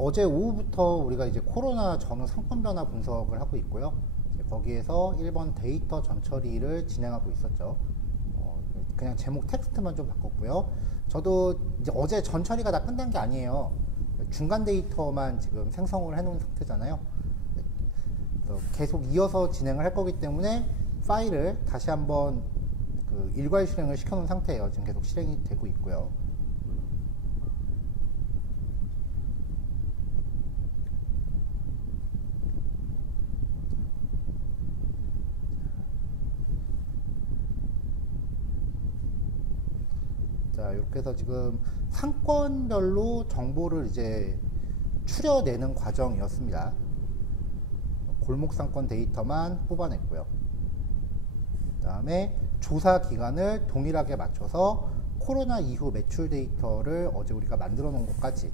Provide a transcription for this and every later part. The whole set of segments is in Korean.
어제 오후부터 우리가 이제 코로나 전후 상권 변화 분석을 하고 있고요. 이제 거기에서 1번 데이터 전처리를 진행하고 있었죠. 그냥 제목 텍스트만 좀 바꿨고요. 저도 이제 어제 전처리가 다 끝난 게 아니에요. 중간 데이터만 지금 생성을 해놓은 상태잖아요. 계속 이어서 진행을 할 거기 때문에 파일을 다시 한번 그 일괄 실행을 시켜놓은 상태예요. 지금 계속 실행이 되고 있고요. 자, 이렇게 해서 지금 상권별로 정보를 이제 추려내는 과정이었습니다. 골목 상권 데이터만 뽑아냈고요. 그 다음에 조사 기간을 동일하게 맞춰서 코로나 이후 매출 데이터를 어제 우리가 만들어 놓은 것까지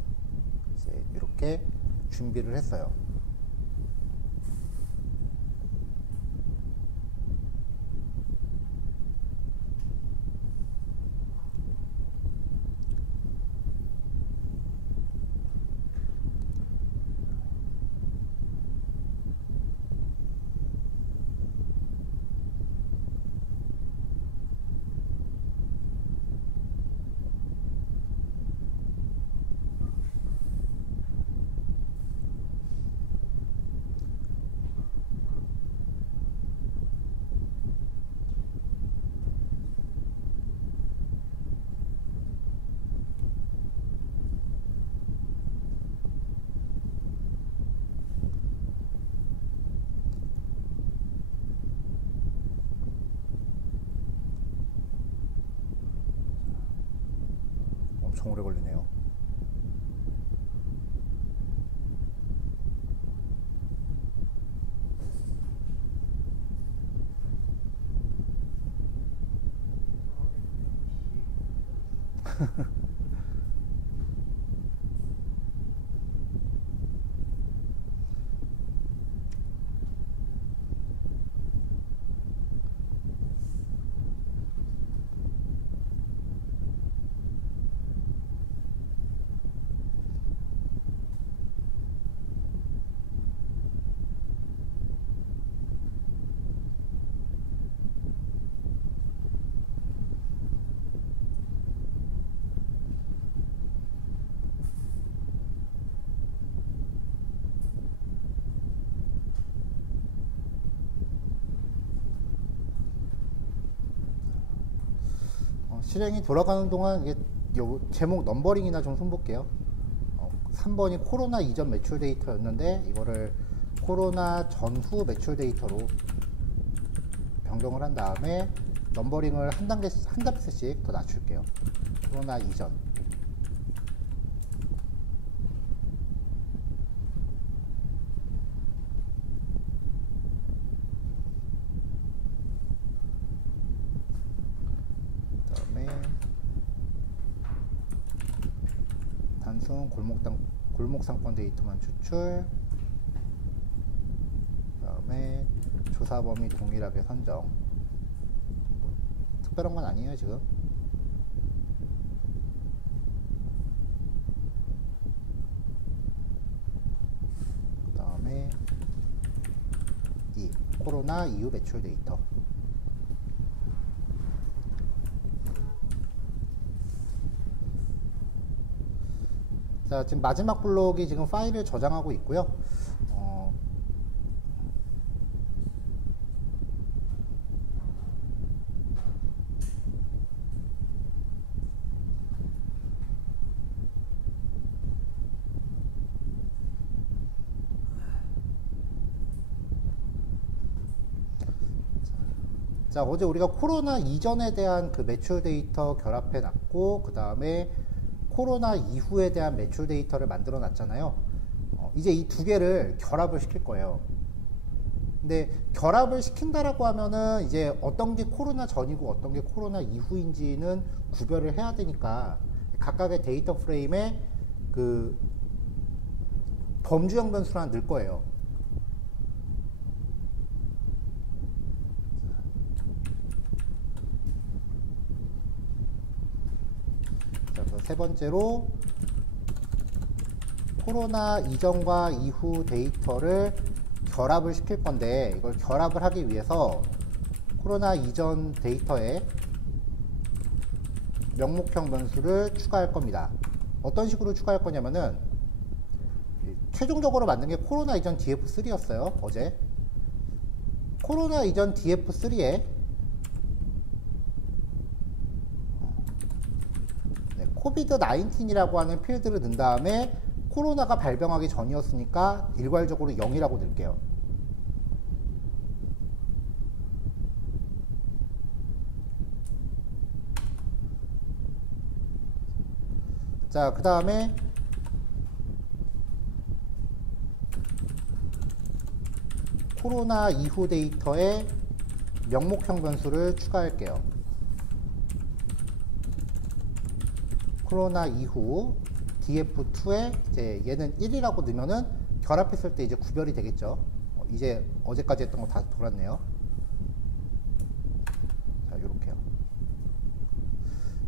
이제 이렇게 준비를 했어요. 엄청 오래 걸리네요. 실행이 돌아가는 동안 이게 제목 넘버링이나 좀 손볼게요. 3번이 코로나 이전 매출 데이터였는데 이거를 코로나 전후 매출 데이터로 변경을 한 다음에 넘버링을 한 단계씩 더 낮출게요. 코로나 이전. 단순 골목 상권 데이터만 추출. 그다음에 조사 범위 동일하게 선정. 뭐, 특별한 건 아니에요 지금. 그다음에 이 코로나 이후 매출 데이터. 자, 지금 마지막 블록이 지금 파일을 저장하고 있고요. 자, 어제 우리가 코로나 이전에 대한 그 매출 데이터 결합해 놨고, 그 다음에 코로나 이후에 대한 매출 데이터를 만들어 놨잖아요. 이제 이 두 개를 결합을 시킬 거예요. 근데 결합을 시킨다라고 하면은 이제 어떤 게 코로나 전이고 어떤 게 코로나 이후인지는 구별을 해야 되니까 각각의 데이터 프레임에 그 범주형 변수를 하나 넣을 거예요. 자, 세 번째로 코로나 이전과 이후 데이터를 결합을 시킬 건데, 이걸 결합을 하기 위해서 코로나 이전 데이터에 명목형 변수를 추가할 겁니다. 어떤 식으로 추가할 거냐면은, 최종적으로 만든 게 코로나 이전 df3였어요, 어제. 코로나 이전 df3에 코비드 19이라고 하는 필드를 넣은 다음에 코로나가 발병하기 전이었으니까 일괄적으로 0이라고 넣을게요. 자, 그 다음에 코로나 이후 데이터에 명목형 변수를 추가할게요. 코로나 이후 df2에 이제 얘는 1이라고 넣으면은 결합했을 때 이제 구별이 되겠죠. 이제 어제까지 했던 거 다 돌았네요. 자, 요렇게요.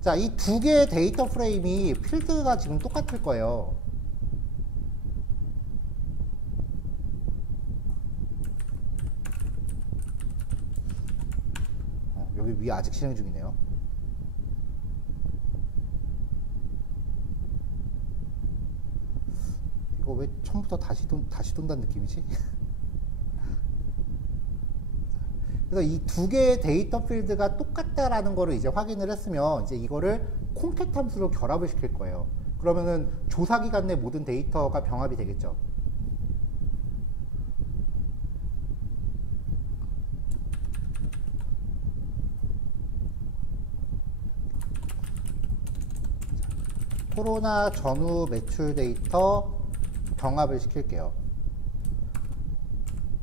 자, 이 두 개의 데이터 프레임이 필드가 지금 똑같을 거예요. 여기 위에 아직 실행 중이네요. 이거 왜 처음부터 다시 돈다는 느낌이지? 그래서 이 두 개의 데이터 필드가 똑같다라는 거를 이제 확인을 했으면 이제 이거를 콩캣 함수로 결합을 시킬 거예요. 그러면은 조사 기간 내 모든 데이터가 병합이 되겠죠. 코로나 전후 매출 데이터 병합을 시킬게요.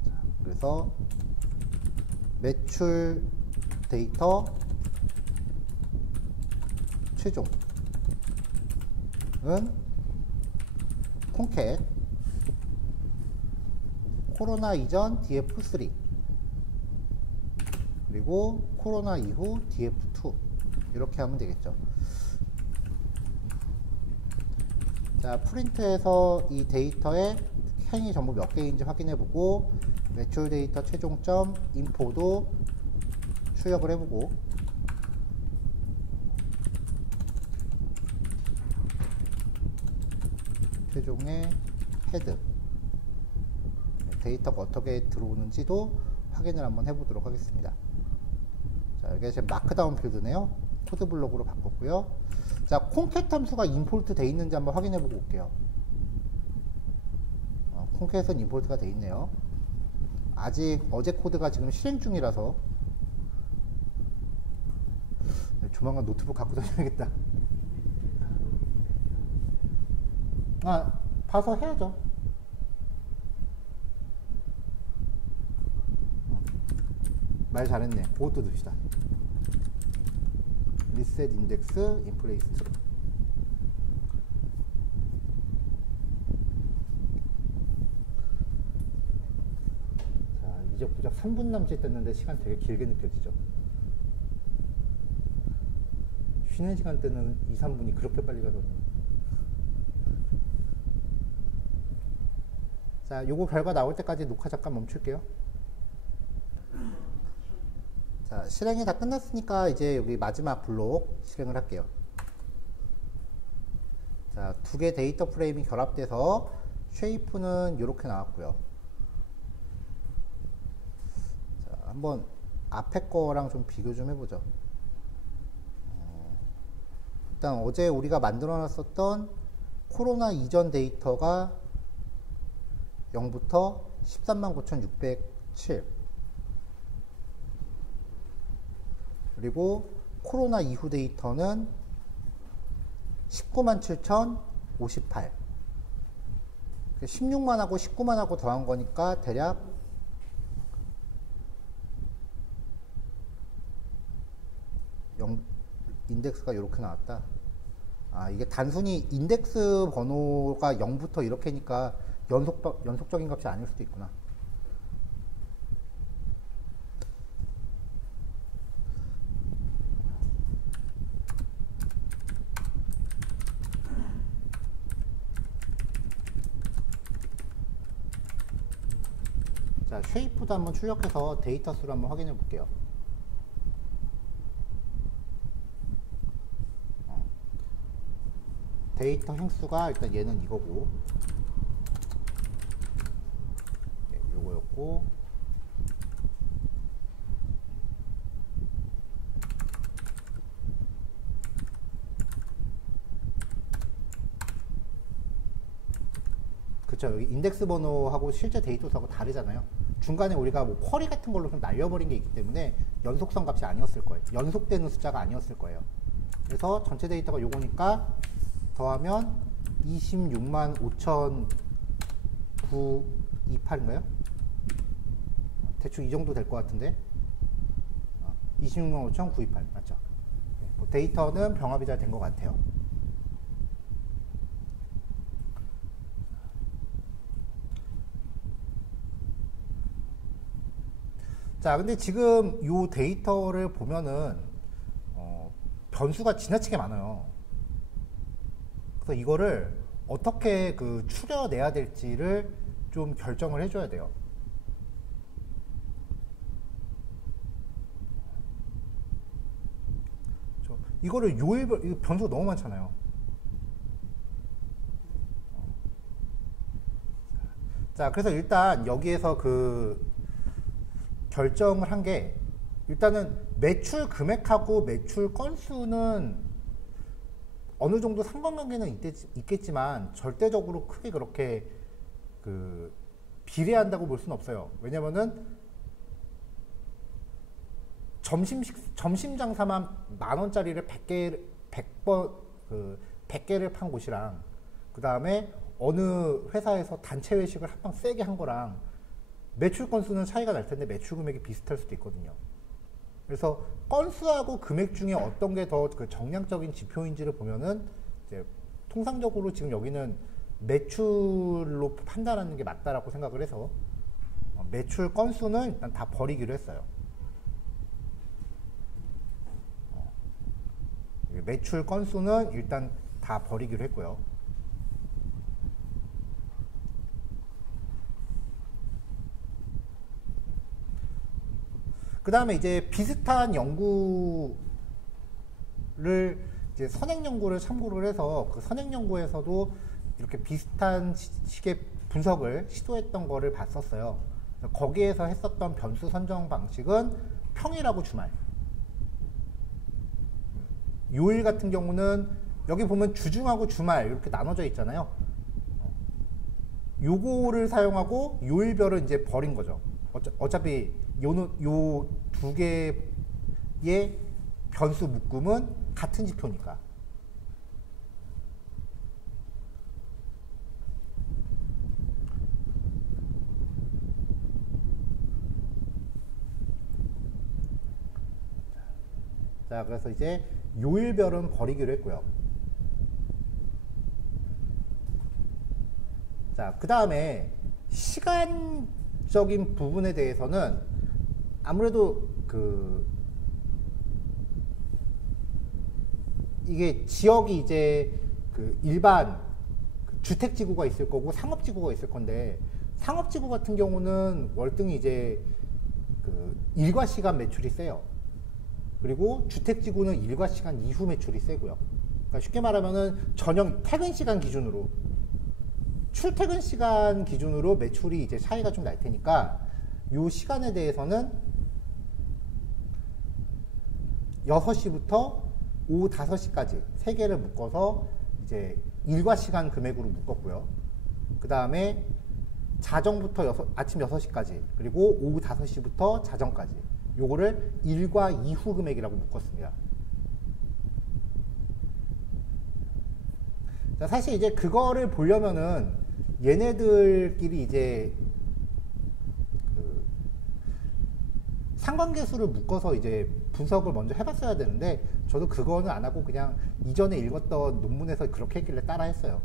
자, 그래서 매출 데이터 최종은 콩캣 코로나 이전 df3 그리고 코로나 이후 df2 이렇게 하면 되겠죠. 자, 프린트해서 이 데이터에 캔이 전부 몇 개인지 확인해보고 매출 데이터 최종점 인포도 출력을 해보고 최종의 헤드 데이터가 어떻게 들어오는지도 확인을 한번 해보도록 하겠습니다. 자, 이게 지금 마크다운 필드네요. 코드 블록으로 바꿨고요. 자, 콩캣 함수가 임포트 돼 있는지 한번 확인해 보고 올게요. 콩캣은 임포트가 돼 있네요. 아직 어제 코드가 지금 실행 중이라서 조만간 노트북 갖고 다녀야겠다. 아, 봐서 해야죠. 말 잘했네. 그것도 넣읍시다. 리셋 인덱스 인플레이스 트루. 자, 이제 고작 3분 남짓됐는데 시간 되게 길게 느껴지죠. 쉬는 시간 때는 2, 3분이 그렇게 빨리 가더니. 자, 요거 결과 나올 때까지 녹화 잠깐 멈출게요. 자, 실행이 다 끝났으니까 이제 여기 마지막 블록 실행을 할게요. 자, 두 개 데이터 프레임이 결합돼서 쉐이프는 이렇게 나왔고요. 자, 한번 앞에 거랑 좀 비교 좀 해보죠. 일단 어제 우리가 만들어 놨었던 코로나 이전 데이터가 0부터 139,607 그리고 코로나 이후 데이터는 197,058 16만하고 19만하고 더한 거니까 대략 인덱스가 이렇게 나왔다. 아, 이게 단순히 인덱스 번호가 0부터 이렇게니까 연속적인 값이 아닐 수도 있구나. 자, 쉐이프도 한번 출력해서 데이터 수를 한번 확인해 볼게요. 데이터 행수가 일단 얘는 이거고, 네, 요거였고, 그쵸. 여기 인덱스 번호하고 실제 데이터수하고 다르잖아요. 중간에 우리가 뭐 쿼리 같은 걸로 좀 날려버린 게 있기 때문에 연속성 값이 아니었을 거예요. 연속되는 숫자가 아니었을 거예요. 그래서 전체 데이터가 요거니까 더하면 26만 5,928인가요? 대충 이 정도 될 것 같은데 26만 5,928 맞죠? 네, 뭐 데이터는 병합이 잘 된 것 같아요. 자, 근데 지금 이 데이터를 보면은 변수가 지나치게 많아요. 그래서 이거를 어떻게 추려내야 될지를 좀 결정을 해줘야 돼요. 이거를 요일별 변수가 너무 많잖아요. 자, 그래서 일단 여기에서 결정을 한 게, 일단은 매출 금액하고 매출 건수는 어느 정도 상관관계는 있겠지만 절대적으로 크게 그렇게 비례한다고 볼 수는 없어요. 왜냐면은 점심 장사만 10,000원짜리를 100개를 판 곳이랑, 그 다음에 어느 회사에서 단체 회식을 한방 세게 한 거랑 매출 건수는 차이가 날 텐데 매출 금액이 비슷할 수도 있거든요. 그래서 건수하고 금액 중에 어떤 게 더 정량적인 지표인지를 보면은 이제 통상적으로 지금 여기는 매출로 판단하는 게 맞다라고 생각을 해서 매출 건수는 일단 다 버리기로 했어요. 매출 건수는 일단 다 버리기로 했고요. 그 다음에 이제 비슷한 연구를 이제 선행 연구를 참고를 해서 그 선행 연구에서도 이렇게 비슷한 식의 분석을 시도했던 거를 봤었어요. 거기에서 했었던 변수 선정 방식은 평일하고 주말. 요일 같은 경우는 여기 보면 주중하고 주말 이렇게 나눠져 있잖아요. 요거를 사용하고 요일별을 이제 버린 거죠. 어차피 요 두 개의 변수 묶음은 같은 지표니까. 자, 그래서 이제 요일별은 버리기로 했고요. 자, 그 다음에 시간적인 부분에 대해서는 아무래도 이게 지역이 이제 일반 주택지구가 있을 거고 상업지구가 있을 건데, 상업지구 같은 경우는 월등히 이제 일과 시간 매출이 세요. 그리고 주택지구는 일과 시간 이후 매출이 세고요. 그러니까 쉽게 말하면은 저녁 퇴근 시간 기준으로, 출퇴근 시간 기준으로 매출이 이제 차이가 좀 날 테니까 이 시간에 대해서는 6시부터 오후 5시까지 3개를 묶어서 이제 일과 시간 금액으로 묶었고요. 그 다음에 자정부터 아침 6시까지, 그리고 오후 5시부터 자정까지, 요거를 일과 이후 금액이라고 묶었습니다. 자, 사실 이제 그거를 보려면은 얘네들끼리 이제 상관계수를 묶어서 이제 분석을 먼저 해봤어야 되는데, 저도 그거는 안 하고 그냥 이전에 읽었던 논문에서 그렇게 했길래 따라 했어요.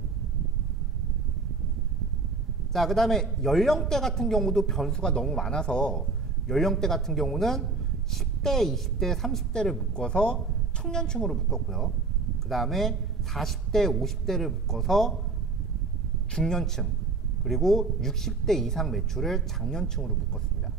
자, 그 다음에 연령대 같은 경우도 변수가 너무 많아서 연령대 같은 경우는 10대, 20대, 30대를 묶어서 청년층으로 묶었고요. 그 다음에 40대, 50대를 묶어서 중년층, 그리고 60대 이상 매출을 작년층으로 묶었습니다.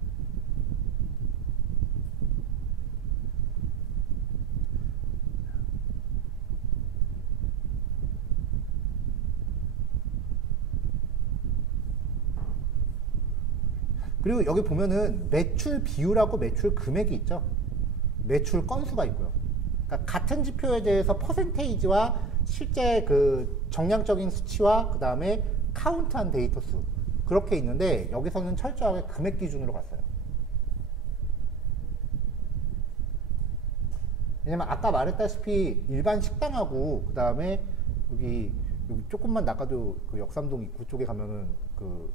그리고 여기 보면은 매출 비율하고 매출 금액이 있죠. 매출 건수가 있고요. 그러니까 같은 지표에 대해서 퍼센테이지와 실제 그 정량적인 수치와 그 다음에 카운트한 데이터 수 그렇게 있는데 여기서는 철저하게 금액 기준으로 갔어요. 왜냐면 아까 말했다시피 일반 식당하고 그 다음에 여기 조금만 나가도 그 역삼동 입구 쪽에 가면은 그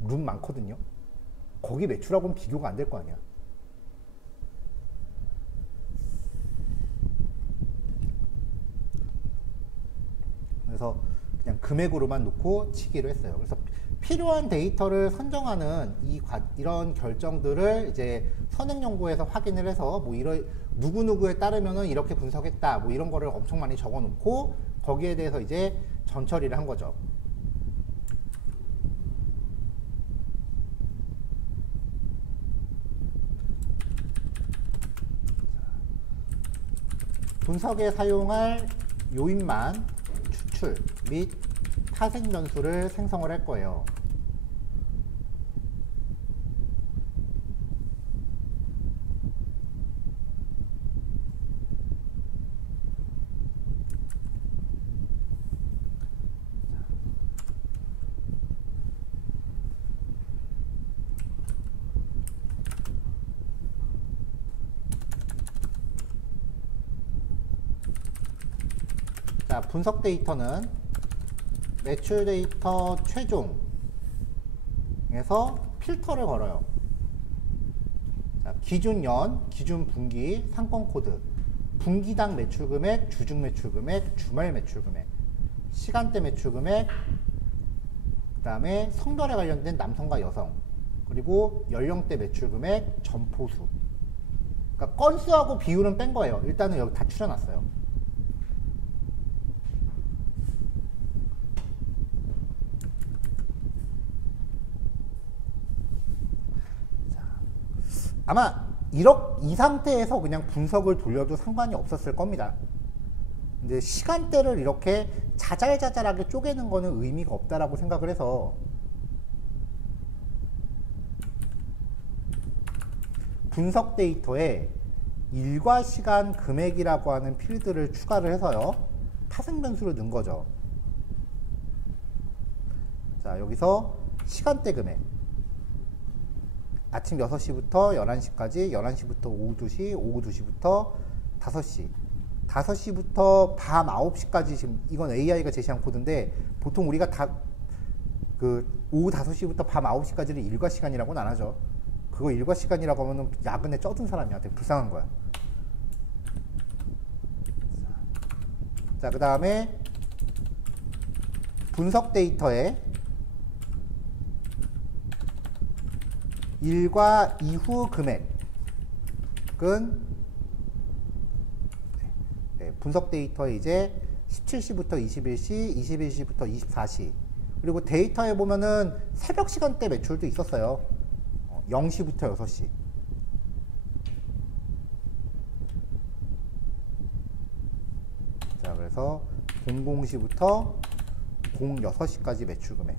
룸 많거든요. 거기 매출하고는 비교가 안 될 거 아니야. 그래서 그냥 금액으로만 놓고 치기로 했어요. 그래서 필요한 데이터를 선정하는 이런 결정들을 이제 선행연구에서 확인을 해서 뭐 누구누구에 따르면은 이렇게 분석했다 뭐 이런 거를 엄청 많이 적어 놓고 거기에 대해서 이제 전처리를 한 거죠. 분석에 사용할 요인만 추출 및 타색 변수를 생성을 할 거예요. 자, 분석 데이터는 매출 데이터 최종에서 필터를 걸어요. 자, 기준 연, 기준 분기, 상권 코드, 분기당 매출 금액, 주중 매출 금액, 주말 매출 금액, 시간대 매출 금액, 그 다음에 성별에 관련된 남성과 여성, 그리고 연령대 매출 금액, 점포수. 그러니까 건수하고 비율은 뺀 거예요. 일단은 여기 다 추려놨어요. 아마 이 상태에서 그냥 분석을 돌려도 상관이 없었을 겁니다. 근데 시간대를 이렇게 자잘자잘하게 쪼개는 거는 의미가 없다라고 생각을 해서 분석 데이터에 일과 시간 금액이라고 하는 필드를 추가를 해서요. 타색 변수를 넣은 거죠. 자, 여기서 시간대 금액. 아침 6시부터 11시까지, 11시부터 오후 2시, 오후 2시부터 5시, 5시부터 밤 9시까지 지금 이건 AI가 제시한 코드인데 보통 우리가 오후 5시부터 밤 9시까지를 일과 시간이라고는 안 하죠. 그거 일과 시간이라고 하면은 야근에 쩌든 사람이야. 되게 불쌍한 거야. 자, 그 다음에 분석 데이터에 일과 이후 금액은 분석 데이터에 이제 17시부터 21시, 21시부터 24시 그리고 데이터에 보면은 새벽 시간대 매출도 있었어요. 0시부터 6시. 자, 그래서 00시부터 06시까지 매출 금액.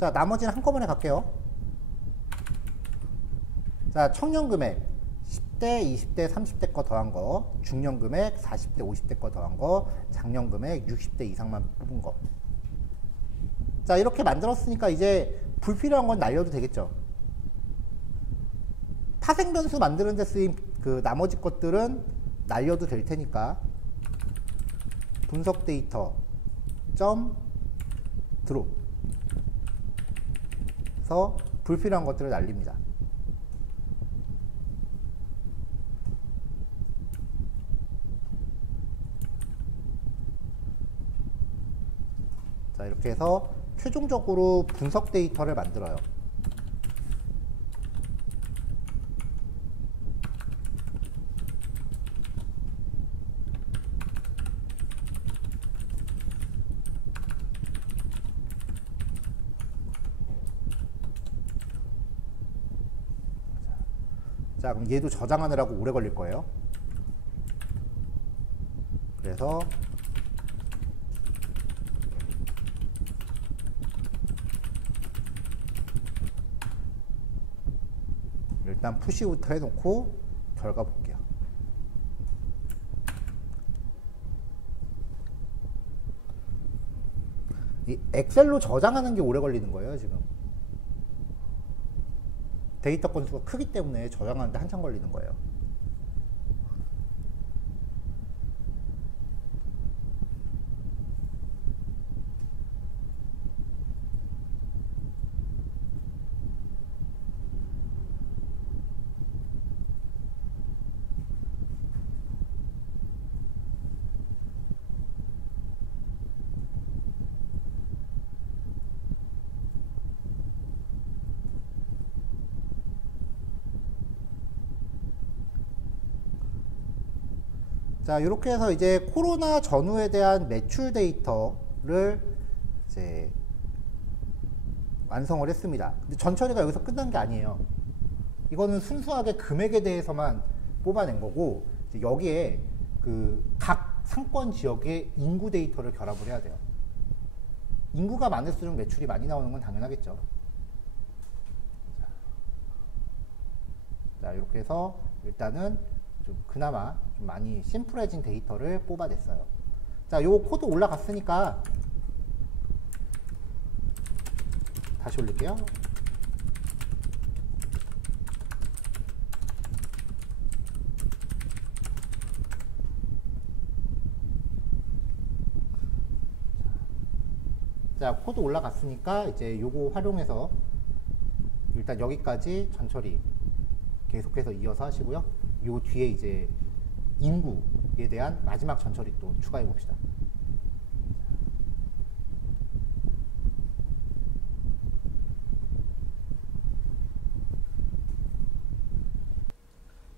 자, 나머지는 한꺼번에 갈게요. 자, 청년금액 10대, 20대, 30대 거 더한 거, 중년금액 40대, 50대 거 더한 거, 장년금액 60대 이상만 뽑은 거. 자, 이렇게 만들었으니까 이제 불필요한 건 날려도 되겠죠. 타색 변수 만드는 데 쓰인 그 나머지 것들은 날려도 될 테니까 분석 데이터 점 드롭 불필요한 것들을 날립니다. 이렇게 해서 최종적으로 분석 데이터를 만들어요. 자, 그럼 얘도 저장하느라고 오래 걸릴 거예요. 그래서 일단 푸시부터 해놓고 결과 볼게요. 이 엑셀로 저장하는 게 오래 걸리는 거예요, 지금. 데이터 건수가 크기 때문에 저장하는데 한참 걸리는 거예요. 자, 이렇게 해서 이제 코로나 전후에 대한 매출 데이터를 이제 완성을 했습니다. 근데 전처리가 여기서 끝난 게 아니에요. 이거는 순수하게 금액에 대해서만 뽑아낸 거고, 이제 여기에 그 각 상권 지역의 인구 데이터를 결합을 해야 돼요. 인구가 많을수록 매출이 많이 나오는 건 당연하겠죠. 자, 이렇게 해서 일단은 좀 그나마 좀 많이 심플해진 데이터를 뽑아냈어요. 자, 요 코드 올라갔으니까 다시 올릴게요. 자, 코드 올라갔으니까 이제 요거 활용해서 일단 여기까지 전처리 계속해서 이어서 하시고요. 요 뒤에 이제 인구에 대한 마지막 전처리 또 추가해 봅시다.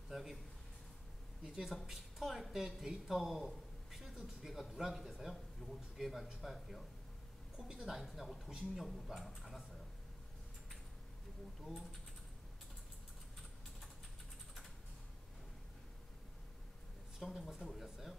자, 여기 이제서 필터 할 때 데이터 필드 두 개가 누락이 돼서요. 요거 두 개만 추가할게요. 코비드 19하고 도심 여부도 안 왔어요. 요거도 수정된 거 새로 올렸어요.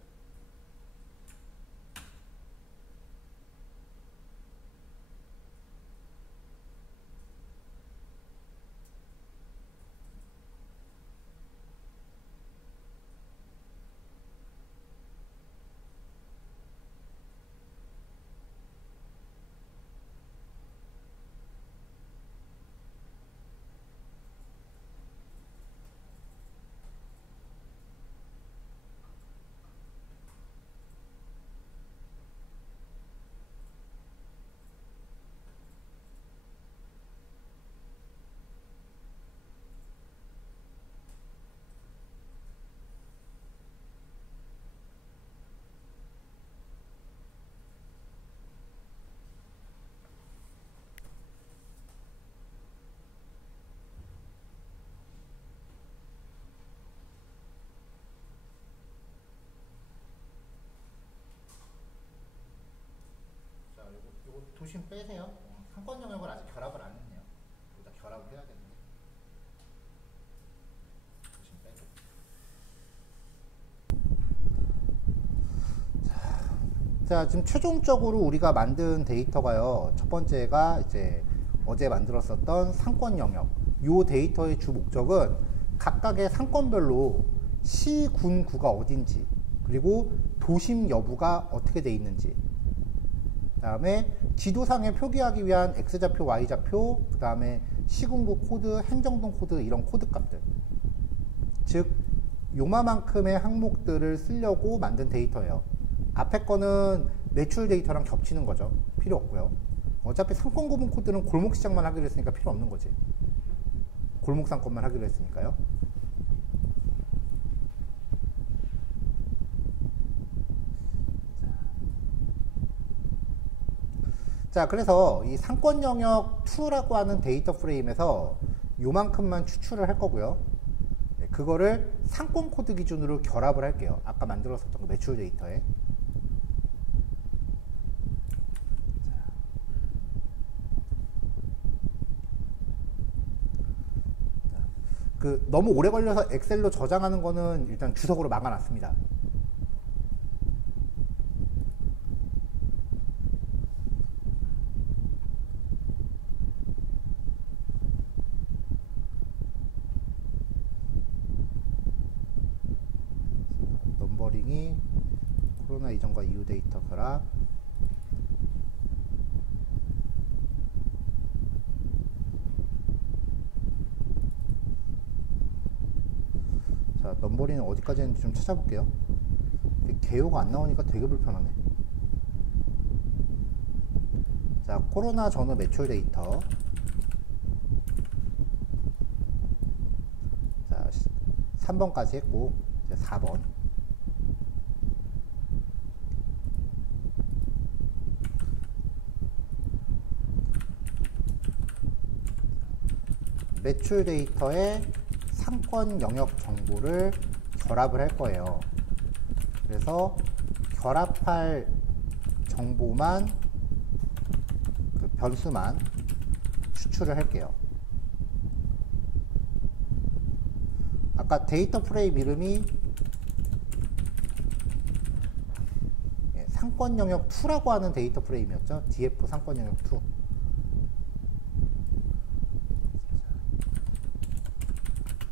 요거 도심 빼세요. 상권 영역을 아직 결합을 안 했네요. 여기다 결합을 해야겠는데. 도심 빼고. 자, 지금 최종적으로 우리가 만든 데이터가요. 첫 번째가 이제 어제 만들었었던 상권 영역. 요 데이터의 주 목적은 각각의 상권별로 시, 군, 구가 어딘지, 그리고 도심 여부가 어떻게 돼 있는지, 그 다음에 지도상에 표기하기 위한 X좌표, Y좌표, 그 다음에 시군구 코드, 행정동 코드, 이런 코드 값들. 즉, 요만큼의 항목들을 쓰려고 만든 데이터예요. 앞에 거는 매출 데이터랑 겹치는 거죠. 필요 없고요. 어차피 상권 구분 코드는 골목 시장만 하기로 했으니까 필요 없는 거지. 골목 상권만 하기로 했으니까요. 자, 그래서 이 상권 영역 2라고 하는 데이터 프레임에서 요만큼만 추출을 할 거고요. 네, 그거를 상권 코드 기준으로 결합을 할게요. 아까 만들었었던 그 매출 데이터에. 너무 오래 걸려서 엑셀로 저장하는 거는 일단 주석으로 막아놨습니다. 넘버링이 코로나 이전과 이후 데이터 결합. 자, 넘버링은 어디까지 했는지 좀 찾아볼게요. 개요가 안 나오니까 되게 불편하네. 자, 코로나 전후 매출 데이터. 자, 3번까지 했고, 이제 4번. 매출 데이터에 상권 영역 정보를 결합을 할 거예요. 그래서 결합할 정보만, 그 변수만 추출을 할게요. 아까 데이터 프레임 이름이 상권 영역 2라고 하는 데이터 프레임이었죠. DF 상권 영역 2.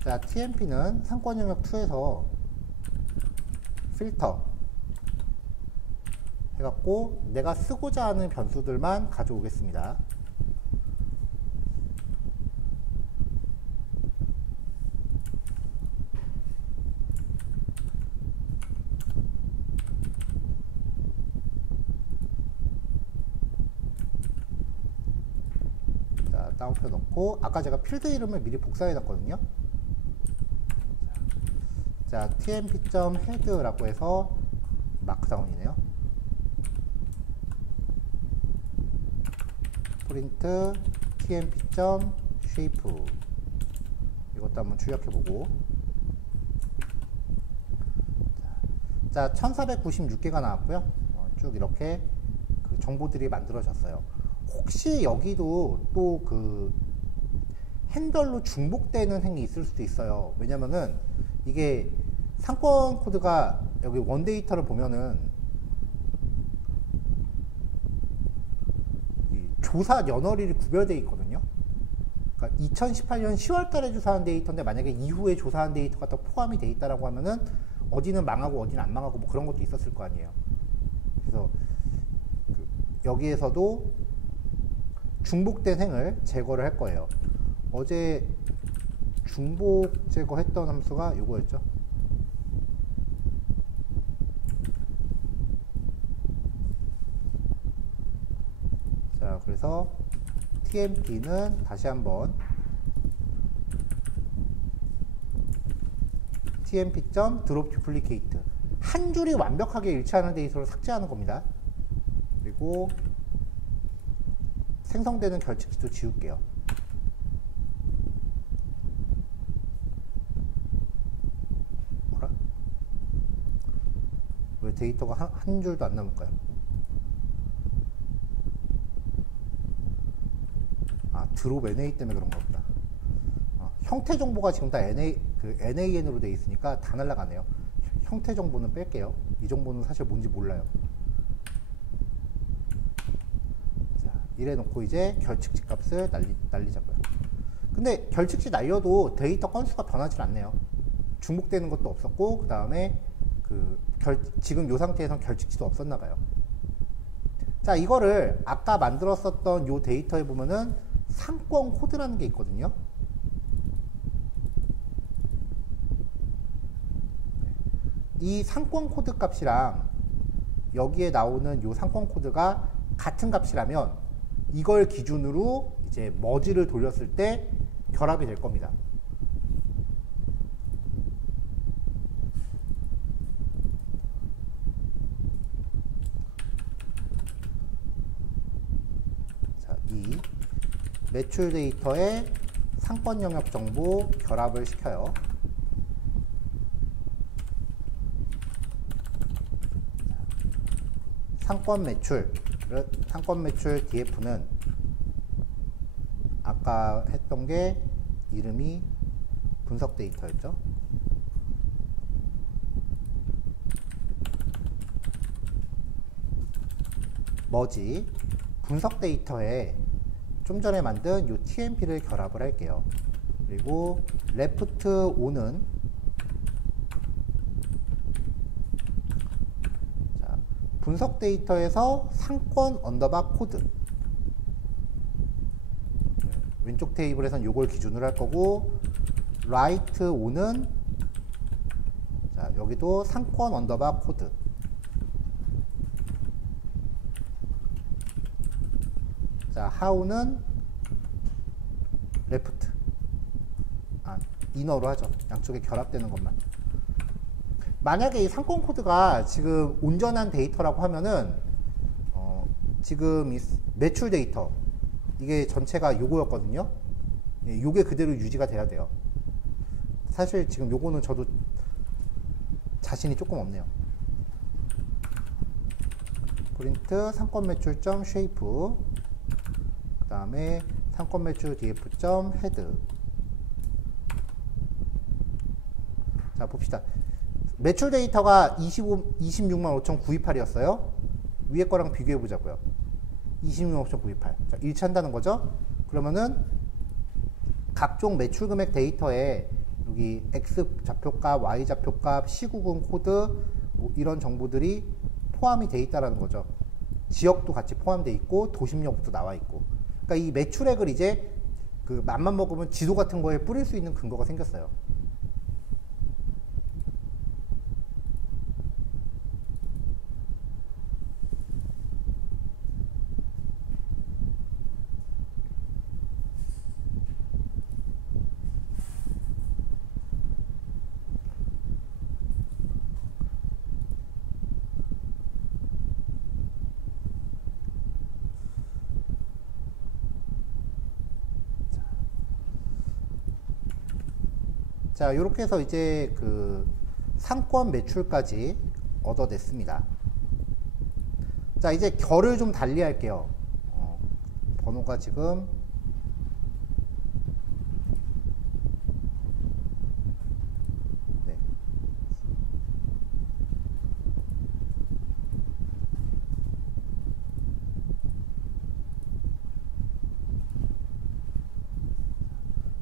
자, TMP는 상권 영역 2에서 필터 해갖고 내가 쓰고자 하는 변수들만 가져오겠습니다. 자, 따옴표 넣고 아까 제가 필드 이름을 미리 복사해 놨거든요. 자, tmp.head라고 해서 마크다운이네요. 프린트 tmp.shape 이것도 한번 출력해보고. 자, 1496개가 나왔고요. 쭉 이렇게 그 정보들이 만들어졌어요. 혹시 여기도 또 그 핸들로 중복되는 행위 있을 수도 있어요. 왜냐면은 이게 상권 코드가 여기 원데이터를 보면은 이 조사 연월일이 구별되어 있거든요. 그러니까 2018년 10월 달에 조사한 데이터인데 만약에 이후에 조사한 데이터가 또 포함이 돼 있다라고 하면은 어디는 망하고 어디는 안 망하고 뭐 그런 것도 있었을 거 아니에요. 그래서 여기에서도 중복된 행을 제거를 할 거예요. 어제 중복 제거했던 함수가 이거였죠. 자, 그래서 tmp는 다시 한번 tmp.dropDuplicate 한 줄이 완벽하게 일치하는 데이터를 삭제하는 겁니다. 그리고 생성되는 결칙지도 지울게요. 뭐라? 왜 데이터가 한 줄도 안 남을까요? 아, 드롭 NA 때문에 그런가 보다. 형태 정보가 지금 다 NAN으로 되어 있으니까 다 날라가네요. 형태 정보는 뺄게요. 이 정보는 사실 뭔지 몰라요. 자, 이래 놓고 이제 결칙지 값을 날리자고요. 근데 결칙지 날려도 데이터 건수가 변하지 않네요. 중복되는 것도 없었고, 그 다음에 지금 이 상태에선 결칙지도 없었나 봐요. 자, 이거를 아까 만들었었던 이 데이터에 보면은 상권 코드라는 게 있거든요. 이 상권 코드 값이랑 여기에 나오는 이 상권 코드가 같은 값이라면 이걸 기준으로 이제 머지를 돌렸을 때 결합이 될 겁니다. 매출 데이터에 상권 영역 정보 결합을 시켜요. 상권 매출 DF는 아까 했던 게 이름이 분석 데이터였죠. 머지 분석 데이터에 좀 전에 만든 이 TMP를 결합을 할게요. 그리고 레프트 O는 분석 데이터에서 상권 언더바 코드, 왼쪽 테이블에선 요걸 기준으로 할 거고, 라이트 O는 자, 여기도 상권 언더바 코드, 자, 하우는 레프트, 이너로 하죠. 양쪽에 결합되는 것만. 만약에 이 상권 코드가 지금 온전한 데이터라고 하면은 지금 이 매출 데이터 이게 전체가 요거였거든요. 요게 그대로 유지가 돼야 돼요. 사실 지금 요거는 저도 자신이 조금 없네요. 프린트 상권 매출점 쉐이프, 그 다음에 상권 매출 df.점 헤드. 자, 봅시다. 매출 데이터가 26만 5,928이었어요. 위에 거랑 비교해 보자고요. 26만 5,928. 자, 일치한다는 거죠. 그러면은 각종 매출 금액 데이터에 여기 X 좌표값, Y 좌표값, 시구분 코드 뭐 이런 정보들이 포함이 돼 있다라는 거죠. 지역도 같이 포함되어 있고 도심역도 나와 있고. 그러니까 이 매출액을 이제 그 맘만 먹으면 지도 같은 거에 뿌릴 수 있는 근거가 생겼어요. 자, 이렇게 해서 이제 그 상권 매출까지 얻어냈습니다. 자, 이제 결을 좀 달리 할게요. 번호가 지금 네.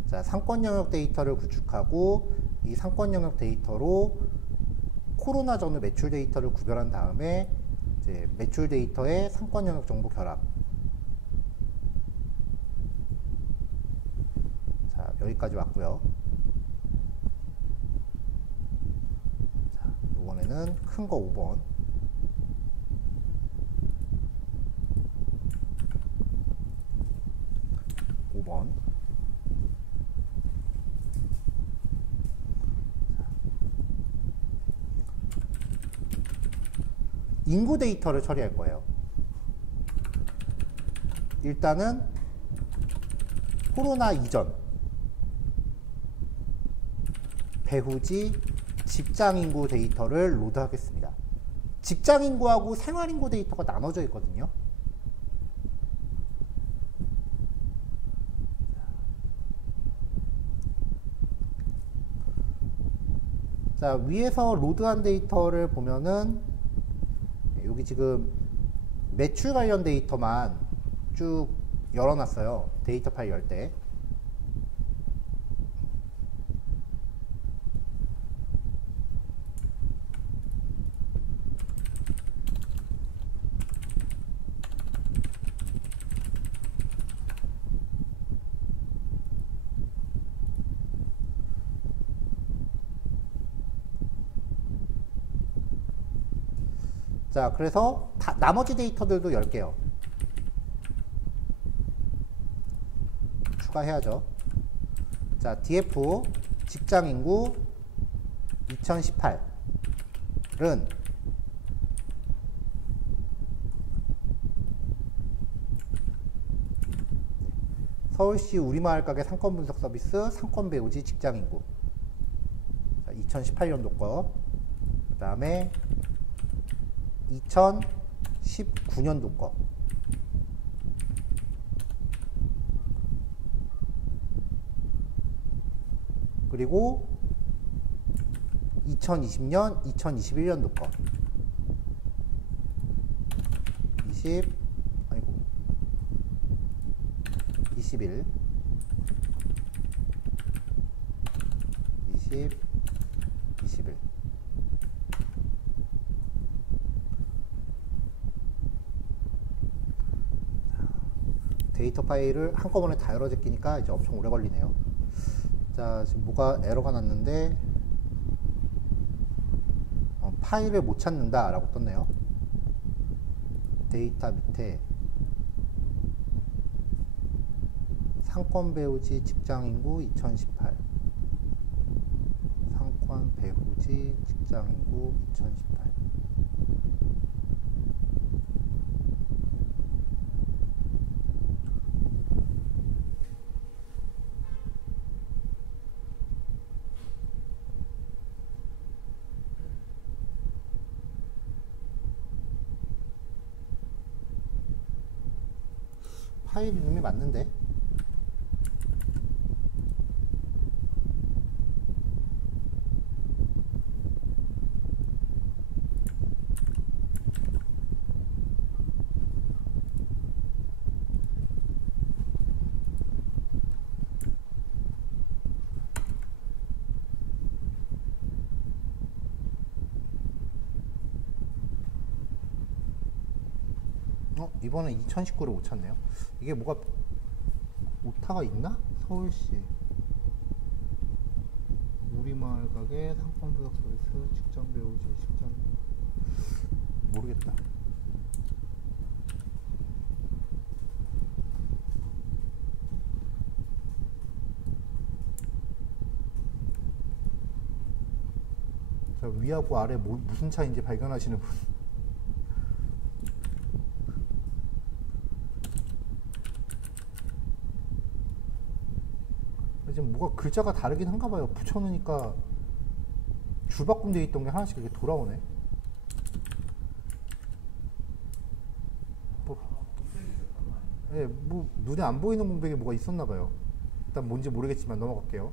자, 상권 영역 데이터를 구축하고 이 상권 영역 데이터로 코로나 전후 매출 데이터를 구별한 다음에 이제 매출 데이터에 상권 영역 정보 결합. 자, 여기까지 왔고요. 자, 이번에는 큰 거 5번. 인구 데이터를 처리할 거예요. 일단은 코로나 이전, 배후지, 직장인구 데이터를 로드하겠습니다. 직장인구하고 생활인구 데이터가 나눠져 있거든요. 자, 위에서 로드한 데이터를 보면은 여기 지금 매출 관련 데이터만 쭉 열어놨어요. 데이터 파일 열 때. 자, 그래서 나머지 데이터들도 열게요. 추가해야죠. 자, DF 직장인구 2018은 서울시 우리마을 가게 상권 분석 서비스 상권 배우지 직장 인구. 자, 2018년도 거. 그 다음에 2019년도 거. 그리고 2020년, 2021년도 거. 21, 21. 데이터 파일을 한꺼번에 다 열어 제끼니까 이제 엄청 오래 걸리네요. 자, 지금 뭐가 에러가 났는데, 파일을 못 찾는다 라고 떴네요. 데이터 밑에 상권 배우지 직장 인구 2018. 상권 배우지 직장 인구 2018. 파일 이름이 맞는데? 이번엔 2019를 못 찾네요. 이게 뭐가 오타가 있나? 서울시 우리마을 가게 상권 분석 서비스 직장 배우지 직장 모르겠다. 자, 위하고 아래 무슨 차이인지 발견하시는 분. 지금 뭐가 글자가 다르긴 한가 봐요. 붙여놓으니까 줄바꿈 되어 있던 게 하나씩 이렇게 돌아오네. 뭐 눈에 안 보이는 공백이 뭐가 있었나 봐요. 일단 뭔지 모르겠지만 넘어갈게요.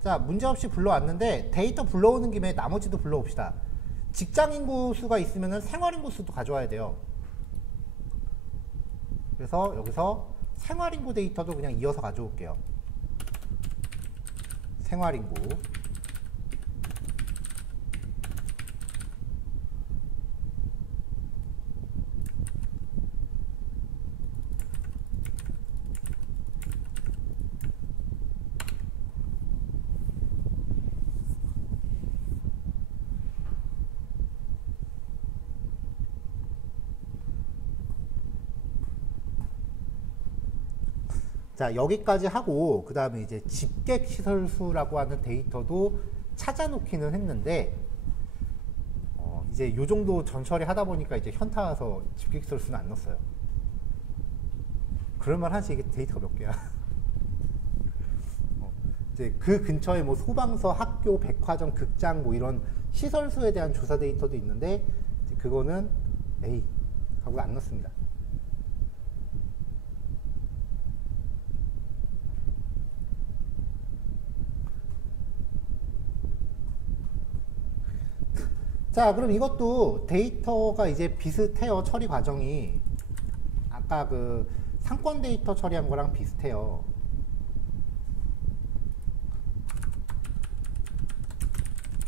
자, 문제없이 불러왔는데 데이터 불러오는 김에 나머지도 불러옵시다. 직장 인구 수가 있으면 생활 인구 수도 가져와야 돼요. 그래서 여기서 생활 인구 데이터도 그냥 이어서 가져올게요. 생활 인구. 자, 여기까지 하고 그 다음에 이제 집객 시설수라고 하는 데이터도 찾아놓기는 했는데 이제 요 정도 전처리 하다 보니까 이제 현타 와서 집객 시설수는 안 넣었어요. 그럴만 하지. 이게 데이터가 몇 개야. 이제 그 근처에 뭐 소방서, 학교, 백화점, 극장 뭐 이런 시설수에 대한 조사 데이터도 있는데 그거는 에이 하고 안 넣습니다. 자, 그럼 이것도 데이터가 이제 비슷해요. 처리 과정이. 아까 그 상권 데이터 처리한 거랑 비슷해요.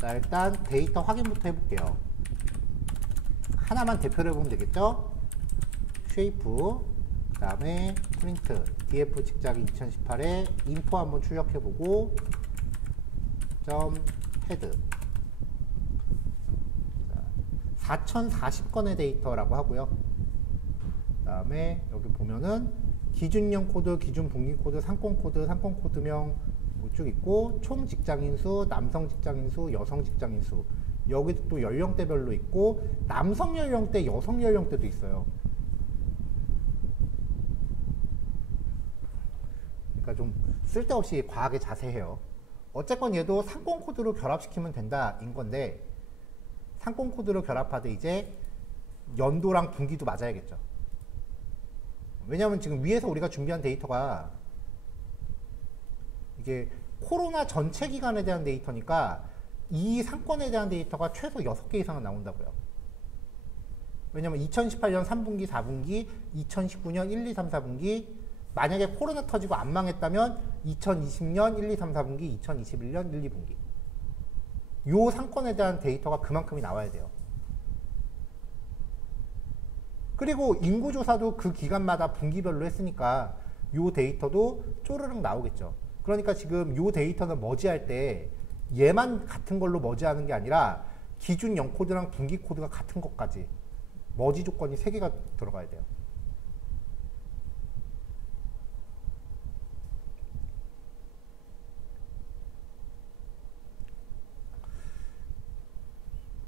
자, 일단 데이터 확인부터 해볼게요. 하나만 대표를 해보면 되겠죠? 쉐이프, 그 다음에 프린트, df 직작이 2018에 인포 한번 출력해보고 점 헤드 4040건의 데이터라고 하고요. 그 다음에 여기 보면은 기준령 코드, 기준 분기 코드, 상권 코드, 상권 코드명 뭐 쭉 있고 총 직장인 수, 남성 직장인 수, 여성 직장인 수 여기도 또 연령대별로 있고 남성 연령대, 여성 연령대도 있어요. 그러니까 좀 쓸데없이 과하게 자세해요. 어쨌건 얘도 상권 코드로 결합시키면 된다인 건데 상권 코드로 결합하되 이제 연도랑 분기도 맞아야겠죠. 왜냐하면 지금 위에서 우리가 준비한 데이터가 이게 코로나 전체 기간에 대한 데이터니까 이 상권에 대한 데이터가 최소 6개 이상은 나온다고요. 왜냐면 2018년 3분기, 4분기, 2019년 1, 2, 3, 4분기, 만약에 코로나 터지고 안 망했다면 2020년 1, 2, 3, 4분기, 2021년 1, 2분기. 요 상권에 대한 데이터가 그만큼이 나와야 돼요. 그리고 인구조사도 그 기간마다 분기별로 했으니까 요 데이터도 쪼르륵 나오겠죠. 그러니까 지금 요 데이터는 머지할 때 얘만 같은 걸로 머지하는 게 아니라 기준 영코드랑 분기 코드가 같은 것까지 머지 조건이 3개가 들어가야 돼요.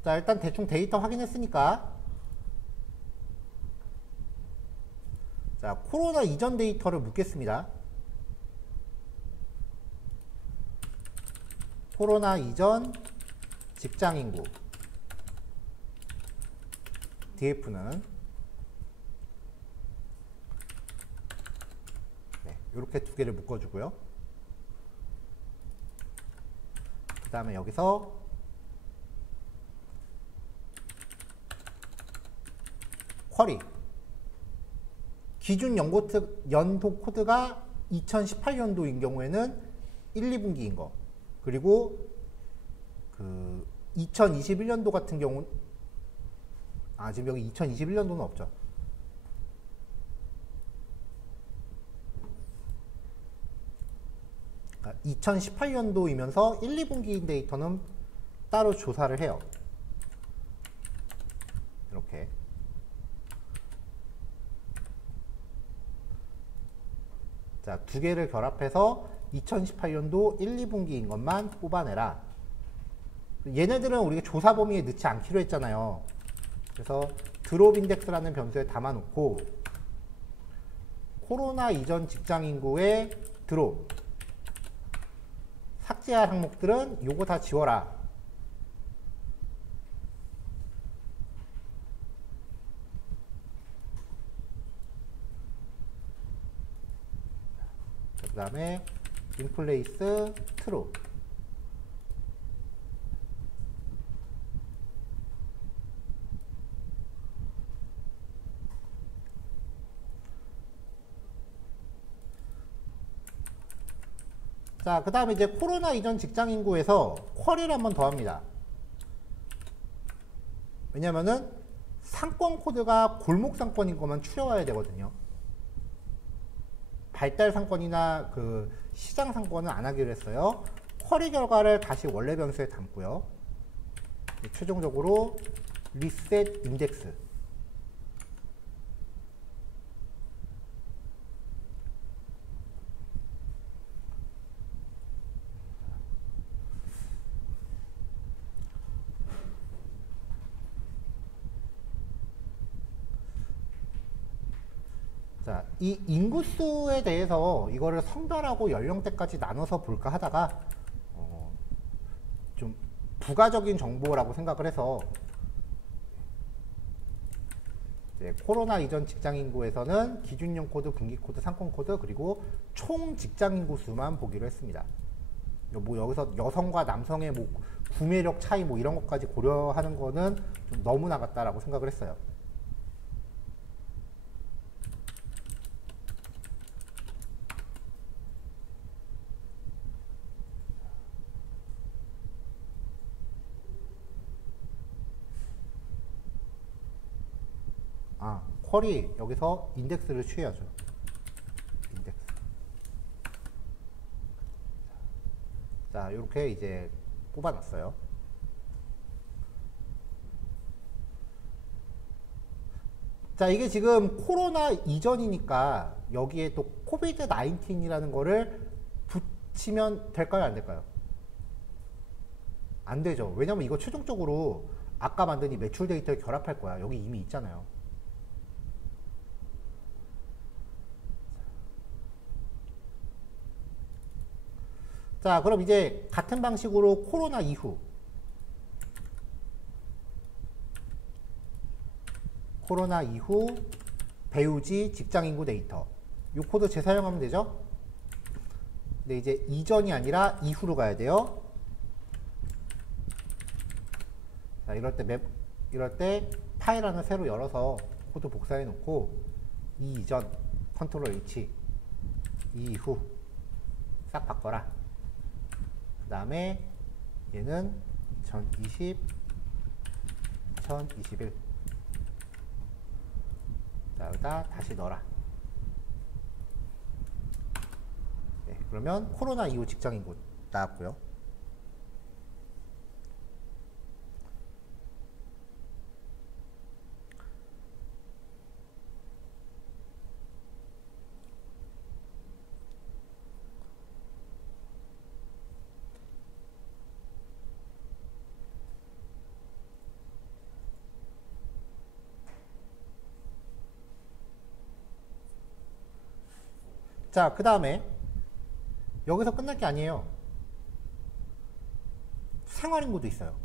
자, 일단 대충 데이터 확인했으니까 자, 코로나 이전 데이터를 묻겠습니다. 코로나 이전 직장인구 DF는 네, 이렇게 2개를 묶어주고요. 그 다음에 여기서 쿼리 기준 연도 코드가 2018년도인 경우에는 1, 2분기인 거, 그리고 그 2021년도 같은 경우 지금 여기 2021년도는 없죠. 그러니까 2018년도이면서 1, 2분기인 데이터는 따로 조사를 해요. 이렇게. 자, 2개를 결합해서 2018년도 1, 2분기인 것만 뽑아내라. 얘네들은 우리가 조사 범위에 넣지 않기로 했잖아요. 그래서 드롭 인덱스라는 변수에 담아놓고 코로나 이전 직장 인구의 드롭 삭제할 항목들은 요거 다 지워라. 그 다음에 인플레이스 트루. 자, 그 다음에 이제 코로나 이전 직장 인구에서 쿼리를 한번 더 합니다. 왜냐면은 상권 코드가 골목 상권인 것만 추려와야 되거든요. 발달 상권이나 그 시장 상권은 안 하기로 했어요. 쿼리 결과를 다시 원래 변수에 담고요. 최종적으로 리셋 인덱스. 자, 이 인구수에 대해서 이거를 성별하고 연령대까지 나눠서 볼까 하다가 좀 부가적인 정보라고 생각을 해서 이제 코로나 이전 직장 인구에서는 기준형 코드, 분기 코드, 상권 코드, 그리고 총 직장 인구 수만 보기로 했습니다. 뭐 여기서 여성과 남성의 뭐 구매력 차이 뭐 이런 것까지 고려하는 거는 좀 너무 나갔다라고 생각을 했어요. 쿼리 여기서 인덱스를 취해야죠. 인덱스. 자, 이렇게 이제 뽑아놨어요. 자, 이게 지금 코로나 이전이니까 여기에 또 코비드 19이라는 거를 붙이면 될까요, 안 될까요? 안 되죠. 왜냐면 이거 최종적으로 아까 만든 이 매출 데이터에 결합할 거야. 여기 이미 있잖아요. 자, 그럼 이제 같은 방식으로 코로나 이후 배우지 직장인구 데이터 이 코드 재사용하면 되죠. 근데 이제 이전이 아니라 이후로 가야 돼요. 자, 이럴 때 파일 하나 새로 열어서 코드 복사해 놓고 이 이전 컨트롤 H 이 이후 싹 바꿔라. 그 다음에 얘는 2020 2021 자, 여기다 다시 넣어라. 네, 그러면 코로나 이후 직장인구 나왔고요. 자, 그 다음에 여기서 끝날 게 아니에요. 생활인구도 있어요.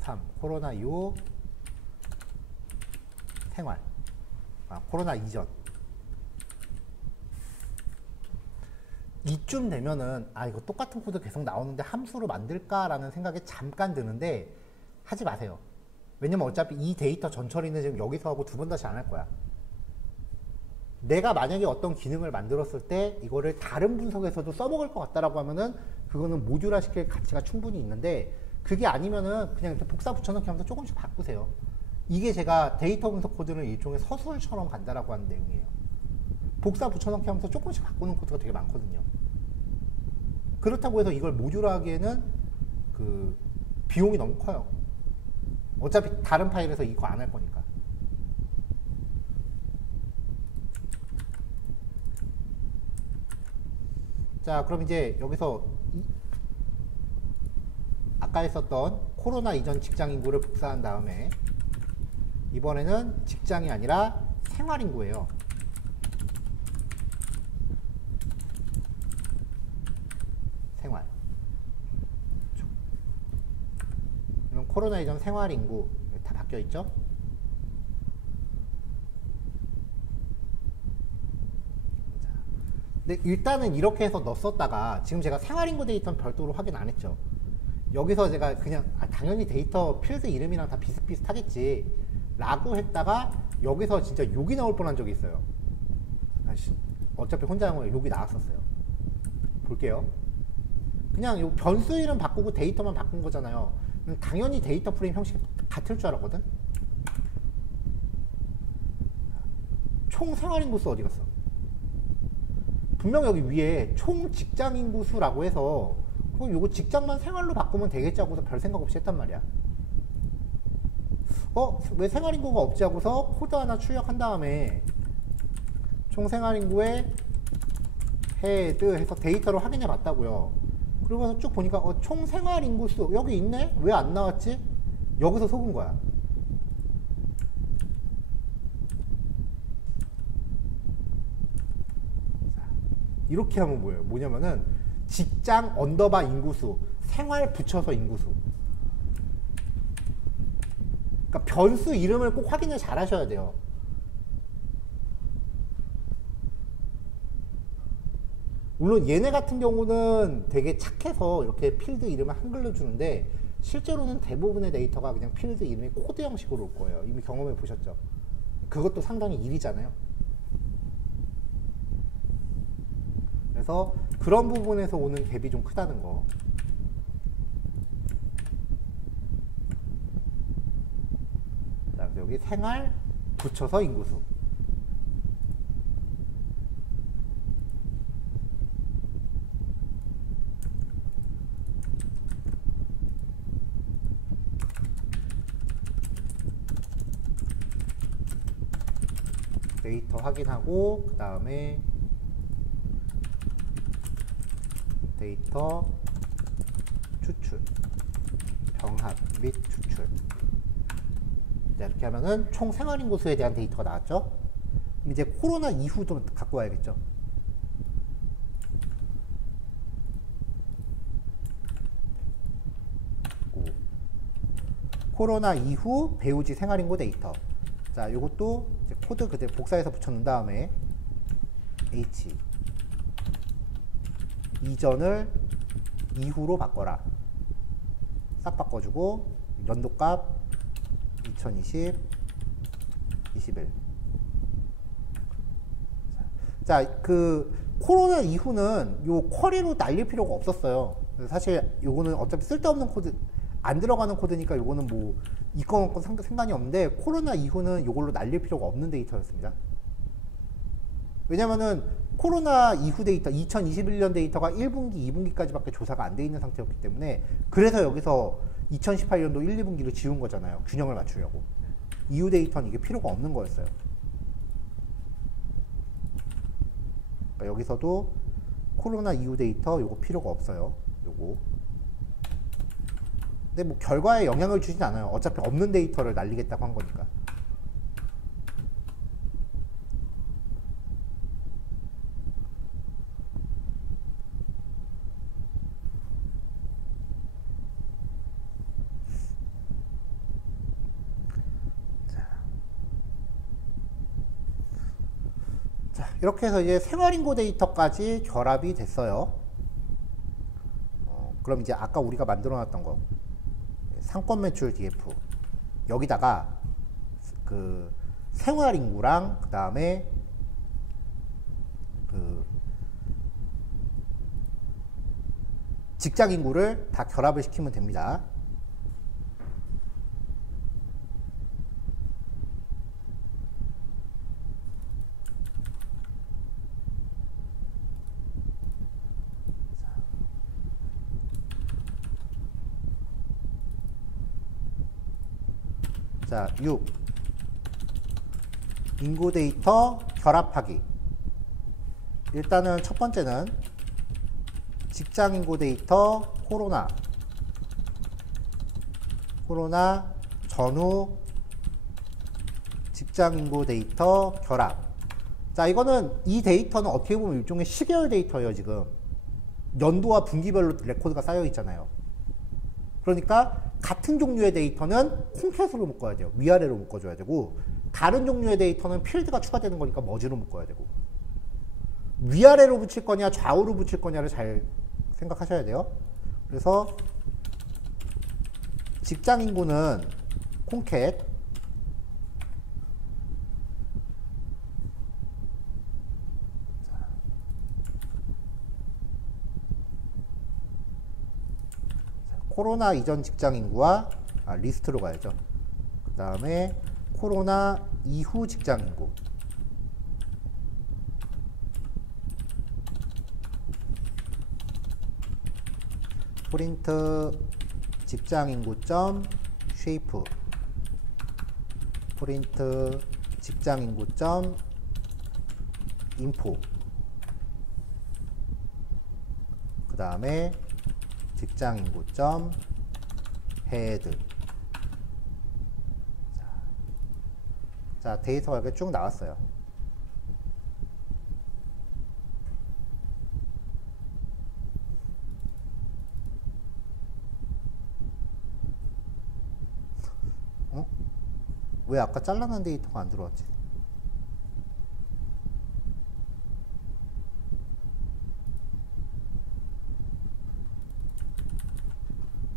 3. 코로나 이후 생활. 코로나 이전. 이쯤 되면은 이거 똑같은 코드 계속 나오는데 함수로 만들까라는 생각이 잠깐 드는데 하지 마세요. 왜냐면 어차피 이 데이터 전처리는 지금 여기서 하고 두 번 다시 안 할 거야. 내가 만약에 어떤 기능을 만들었을 때 이거를 다른 분석에서도 써먹을 것 같다라고 하면은 그거는 모듈화 시킬 가치가 충분히 있는데 그게 아니면은 그냥 이렇게 복사 붙여넣기 하면서 조금씩 바꾸세요. 이게 제가 데이터 분석 코드는 일종의 서술처럼 간다라고 하는 내용이에요. 복사 붙여넣기 하면서 조금씩 바꾸는 코드가 되게 많거든요. 그렇다고 해서 이걸 모듈화하기에는 그 비용이 너무 커요. 어차피 다른 파일에서 이거 안 할 거니까. 자, 그럼 이제 여기서 아까 했었던 코로나 이전 직장 인구를 복사한 다음에 이번에는 직장이 아니라 생활 인구예요. 생활. 그럼 코로나 이전 생활 인구 다 바뀌어 있죠? 근데 일단은 이렇게 해서 넣었다가 지금 제가 생활인구 데이터는 별도로 확인 안 했죠. 여기서 제가 그냥 당연히 데이터 필드 이름이랑 다 비슷비슷하겠지 라고 했다가 여기서 진짜 욕이 나올 뻔한 적이 있어요. 어차피 혼자 하면 욕이 나왔었어요. 볼게요. 그냥 요 변수 이름 바꾸고 데이터만 바꾼 거잖아요. 당연히 데이터 프레임 형식이 같을 줄 알았거든. 총 생활인구 수 어디 갔어? 분명 여기 위에 총 직장인구 수라고 해서 그럼 요거 직장만 생활로 바꾸면 되겠지 하고서 별 생각 없이 했단 말이야. 왜 생활인구가 없지 하고서 코드 하나 출력한 다음에 총 생활인구에 헤드 해서 데이터로 확인해 봤다고요. 그러고서 쭉 보니까 총 생활인구 수 여기 있네? 왜 안 나왔지? 여기서 속은 거야. 이렇게 하면 뭐냐면은 직장 언더바 인구수, 생활 붙여서 인구수. 그러니까 변수 이름을 꼭 확인을 잘 하셔야 돼요. 물론 얘네 같은 경우는 되게 착해서 이렇게 필드 이름을 한글로 주는데 실제로는 대부분의 데이터가 그냥 필드 이름이 코드 형식으로 올 거예요. 이미 경험해 보셨죠? 그것도 상당히 일이잖아요. 그래서 그런 부분에서 오는 갭이 좀 크다는 거. 자, 그래서 여기 생활 붙여서 인구수. 데이터 확인하고 그 다음에 데이터 추출, 병합 및 추출. 자, 이렇게 하면은 총 생활인구 수에 대한 데이터가 나왔죠. 그럼 이제 코로나 이후도 갖고 와야겠죠. 코로나 이후 배우지 생활인구 데이터. 자, 요것도 이제 코드 그대로 복사해서 붙여놓은 다음에 H 이전을 이후로 바꿔라. 싹 바꿔주고 연도값 2020 21. 자, 그 코로나 이후는 요 쿼리로 날릴 필요가 없었어요. 사실 요거는 어차피 쓸데없는 코드, 안 들어가는 코드니까 요거는 뭐 있건 없건 상관이 없는데, 코로나 이후는 요걸로 날릴 필요가 없는 데이터였습니다. 왜냐면은 코로나 이후 데이터, 2021년 데이터가 1분기, 2분기까지 밖에 조사가 안 돼 있는 상태였기 때문에, 그래서 여기서 2018년도 1, 2분기를 지운 거잖아요. 균형을 맞추려고. 이후 데이터는 이게 필요가 없는 거였어요. 그러니까 여기서도 코로나 이후 데이터 요거 필요가 없어요. 요거. 근데 뭐 결과에 영향을 주진 않아요. 어차피 없는 데이터를 날리겠다고 한 거니까. 자, 이렇게 해서 이제 생활인구 데이터까지 결합이 됐어요. 그럼 이제 아까 우리가 만들어 놨던 거, 상권 매출 DF, 여기다가 그 생활인구랑 그 다음에 그 직장인구를 다 결합을 시키면 됩니다. 자, 6. 인구 데이터 결합하기. 일단은 첫 번째는 직장 인구 데이터 코로나 전후 직장 인구 데이터 결합. 자, 이거는 이 데이터는 어떻게 보면 일종의 시계열 데이터예요. 지금 연도와 분기별로 레코드가 쌓여 있잖아요. 그러니까 같은 종류의 데이터는 콩캣으로 묶어야 돼요. 위아래로 묶어줘야 되고, 다른 종류의 데이터는 필드가 추가되는 거니까 머지로 묶어야 되고, 위아래로 붙일 거냐 좌우로 붙일 거냐를 잘 생각하셔야 돼요. 그래서 직장 인구는 콩캣, 코로나 이전 직장 인구와 리스트로 가야죠. 그 다음에 코로나 이후 직장 인구. 프린트 직장 인구 점 쉐이프. 프린트 직장 인구 점 인포. 그 다음에 직장인구.헤드. 자, 데이터가 이렇게 쭉 나왔어요. 왜 아까 잘라낸 데이터가 안 들어왔지?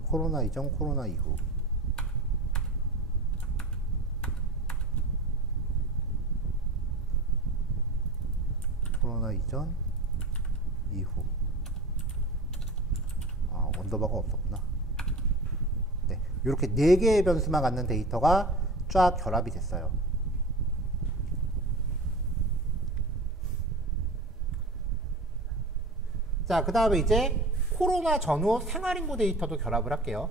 코로나 이전, 코로나 이후. 코로나 이전, 이후. 언더바가 없었구나. 네, 이렇게 4개의 변수만 갖는 데이터가 쫙 결합이 됐어요. 자, 그 다음에 이제 코로나 전후 생활인구 데이터도 결합을 할게요.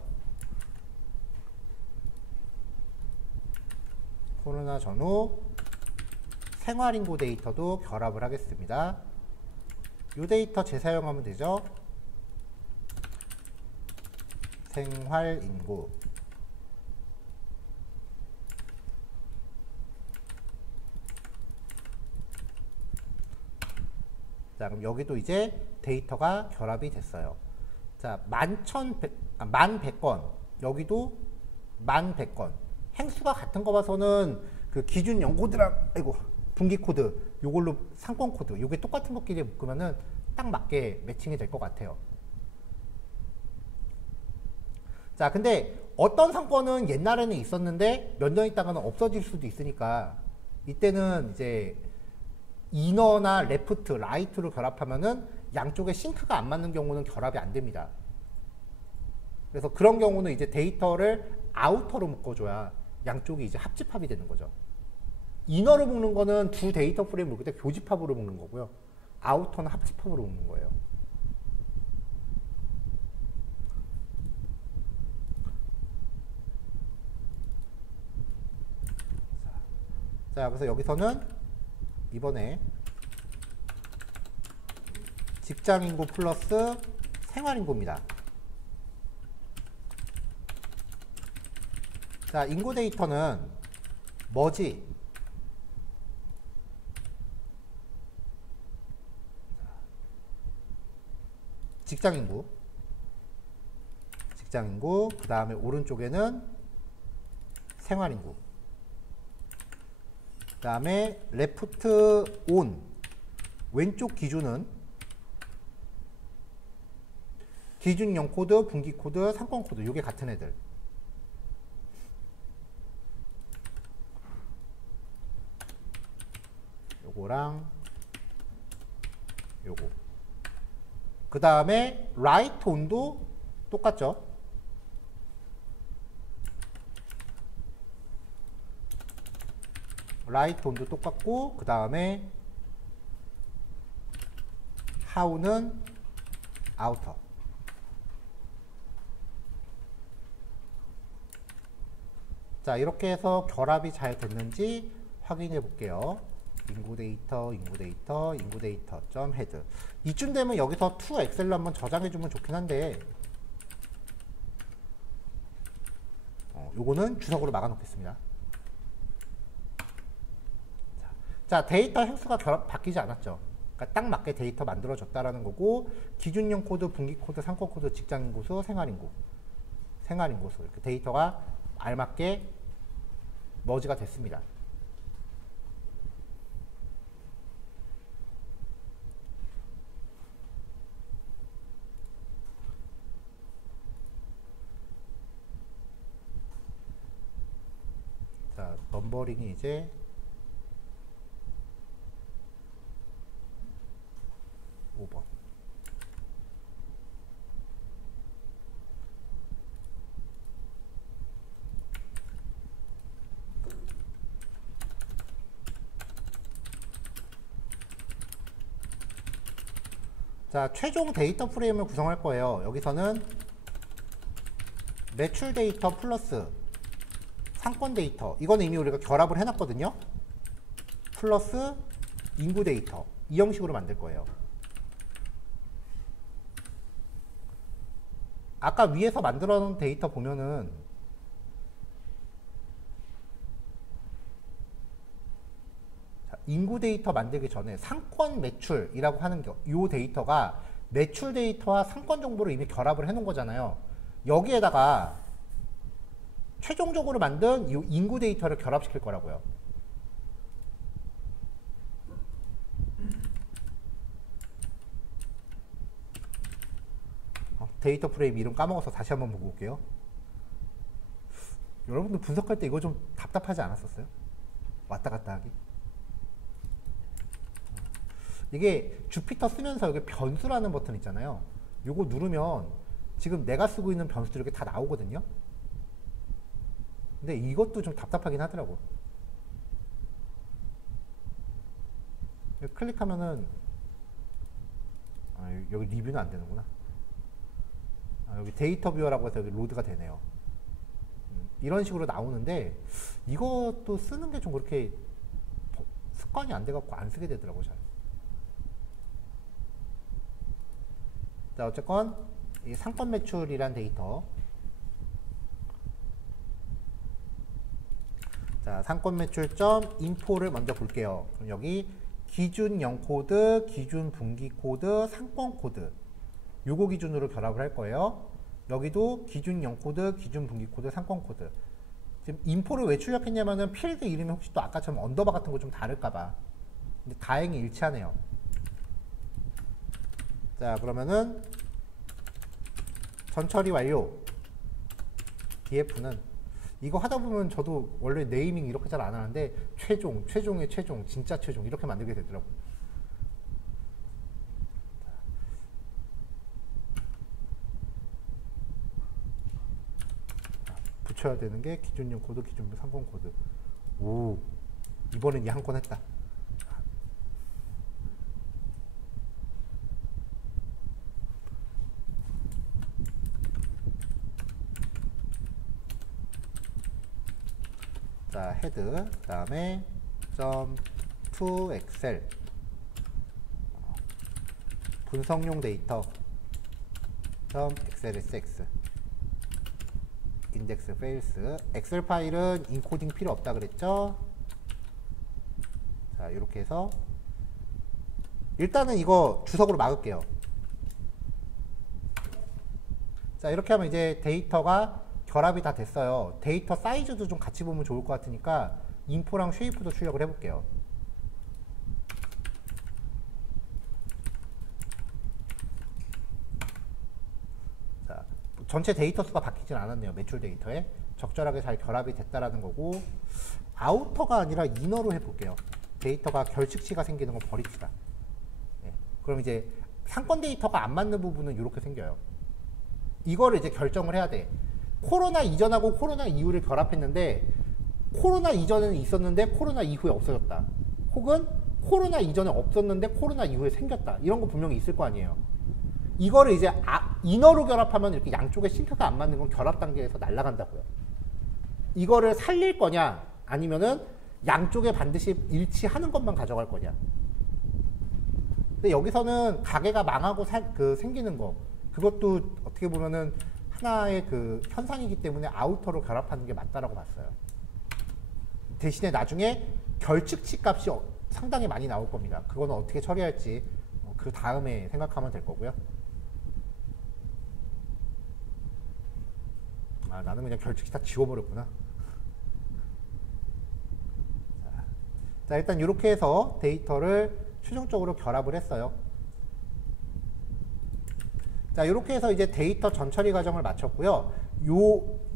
코로나 전후 생활인구 데이터도 결합을 하겠습니다. 이 데이터 재사용하면 되죠. 생활인구. 자, 그럼 여기도 이제 데이터가 결합이 됐어요. 자, 1100건. 여기도 1100건. 행수가 같은 거 봐서는 그 기준 연코드랑, 아이고, 분기 코드, 요걸로 상권 코드, 요게 똑같은 것끼리 묶으면은 딱 맞게 매칭이 될 것 같아요. 자, 근데 어떤 상권은 옛날에는 있었는데 몇 년 있다가는 없어질 수도 있으니까 이때는 이제 이너나 레프트, 라이트로 결합하면은 양쪽에 싱크가 안 맞는 경우는 결합이 안 됩니다. 그래서 그런 경우는 이제 데이터를 아우터로 묶어줘야 양쪽이 이제 합집합이 되는 거죠. 이너로 묶는 거는 두 데이터 프레임 묶을 때 교집합으로 묶는 거고요. 아우터는 합집합으로 묶는 거예요. 자, 그래서 여기서는 이번에 직장인구 플러스 생활인구입니다. 자, 인구 데이터는 뭐지? 직장인구, 그 다음에 오른쪽에는 생활인구, 그 다음에 레프트 온, 왼쪽 기준은 기준형 코드, 분기 코드, 상권 코드, 요게 같은 애들. 요거랑 요거. 그 다음에 라이트 온도 똑같죠. 라이트 온도 똑같고, 그 다음에 하우는 아우터. 자, 이렇게 해서 결합이 잘 됐는지 확인해 볼게요. 인구 데이터, 점 헤드. 이쯤 되면 여기서 to 엑셀로 한번 저장해 주면 좋긴 한데, 요거는 주석으로 막아 놓겠습니다. 자, 데이터 행수가 바뀌지 않았죠. 그러니까 딱 맞게 데이터 만들어졌다라는 거고, 기준형 코드, 분기 코드, 상권 코드, 직장인구 수, 생활인구 수, 이렇게 데이터가 알맞게 머지가 됐습니다. 자, 넘버링이 이제 5번. 자, 최종 데이터 프레임을 구성할 거예요. 여기서는 매출 데이터 플러스 상권 데이터, 이거는 이미 우리가 결합을 해놨거든요. 플러스 인구 데이터, 이 형식으로 만들 거예요. 아까 위에서 만들어 놓은 데이터 보면은 인구 데이터 만들기 전에 상권 매출이라고 하는 이 데이터가 매출 데이터와 상권 정보를 이미 결합을 해 놓은 거잖아요. 여기에다가 최종적으로 만든 이 인구 데이터를 결합시킬 거라고요. 데이터 프레임 이름 까먹어서 다시 한번 보고 올게요. 여러분들 분석할 때 이거 좀 답답하지 않았었어요? 왔다 갔다 하기. 이게 주피터 쓰면서 여기 변수라는 버튼 있잖아요. 요거 누르면 지금 내가 쓰고 있는 변수들 이렇게 다 나오거든요. 근데 이것도 좀 답답하긴 하더라고. 클릭하면은 여기 리뷰는 안 되는구나. 여기 데이터 뷰어라고 해서 여기 로드가 되네요. 이런 식으로 나오는데 이것도 쓰는 게 좀 그렇게 습관이 안 돼갖고 안 쓰게 되더라고요, 잘. 자, 어쨌건 이 상권 매출이란 데이터. 자, 상권 매출점 인포를 먼저 볼게요. 그럼 여기 기준 연코드, 기준 분기 코드, 상권 코드 요거 기준으로 결합을 할 거예요. 여기도 기준 연코드, 기준 분기 코드, 상권 코드. 지금 인포를 왜 출력했냐면은 필드 이름이 혹시 또 아까처럼 언더바 같은 거 좀 다를까봐. 근데 다행히 일치하네요. 자, 그러면은 전처리 완료. df는 이거 하다 보면 저도 원래 네이밍 이렇게 잘 안 하는데 최종, 최종의 최종, 진짜 최종 이렇게 만들게 되더라고요. 붙여야 되는 게 기준용 코드, 기준용 상권 코드. 오, 이번엔 이 한 건 했다. 자, 헤드, 그 다음에 점 to 엑셀 분석용 데이터 점 xlsx 인덱스 페일스. 엑셀 파일은 인코딩 필요 없다 그랬죠. 자, 이렇게 해서 일단은 이거 주석으로 막을게요. 자, 이렇게 하면 이제 데이터가 결합이 다 됐어요. 데이터 사이즈도 좀 같이 보면 좋을 것 같으니까 인포랑 쉐이프도 출력을 해볼게요. 자, 전체 데이터 수가 바뀌진 않았네요. 매출 데이터에 적절하게 잘 결합이 됐다라는 거고, 아우터가 아니라 이너로 해볼게요. 데이터가 결측치가 생기는 거 버립시다. 네. 그럼 이제 상권 데이터가 안 맞는 부분은 이렇게 생겨요. 이거를 이제 결정을 해야 돼. 코로나 이전하고 코로나 이후를 결합했는데 코로나 이전에는 있었는데 코로나 이후에 없어졌다. 혹은 코로나 이전에 없었는데 코로나 이후에 생겼다. 이런 거 분명히 있을 거 아니에요. 이거를 이제 이너로 결합하면 이렇게 양쪽에 싱크가 안 맞는 건 결합 단계에서 날아간다고요. 이거를 살릴 거냐 아니면은 양쪽에 반드시 일치하는 것만 가져갈 거냐. 근데 여기서는 가게가 망하고 생기는 거, 그것도 어떻게 보면은 하나의 그 현상이기 때문에 아우터로 결합하는 게 맞다라고 봤어요. 대신에 나중에 결측치 값이 상당히 많이 나올 겁니다. 그거는 어떻게 처리할지 그 다음에 생각하면 될 거고요. 아, 나는 그냥 결측치 다 지워버렸구나. 자, 일단 이렇게 해서 데이터를 최종적으로 결합을 했어요. 자, 이렇게 해서 이제 데이터 전처리 과정을 마쳤고요.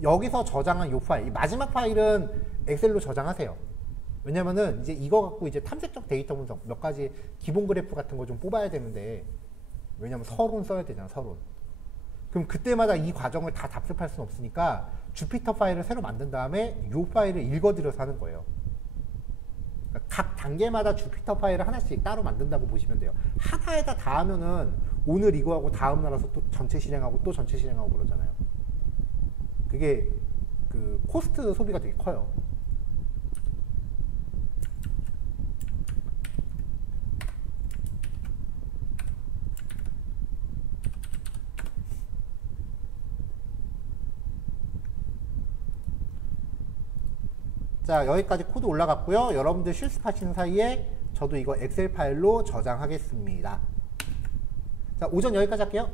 여기서 저장한 요 파일, 이 마지막 파일은 엑셀로 저장하세요. 왜냐면은 이제 이거 갖고 이제 탐색적 데이터 분석 몇 가지 기본 그래프 같은 거 좀 뽑아야 되는데, 왜냐면 서론 써야 되잖아, 서론. 그럼 그때마다 이 과정을 다 답습할 수는 없으니까 주피터 파일을 새로 만든 다음에 요 파일을 읽어드려서 하는 거예요. 그러니까 각 단계마다 주피터 파일을 하나씩 따로 만든다고 보시면 돼요. 하나에다 다 하면은 오늘 이거 하고 다음 날아서 또 전체 실행하고 또 전체 실행하고 그러잖아요. 그게 그 코스트 소비가 되게 커요. 자, 여기까지 코드 올라갔고요. 여러분들 실습하시는 사이에 저도 이거 엑셀 파일로 저장하겠습니다. 자, 오전 여기까지 할게요.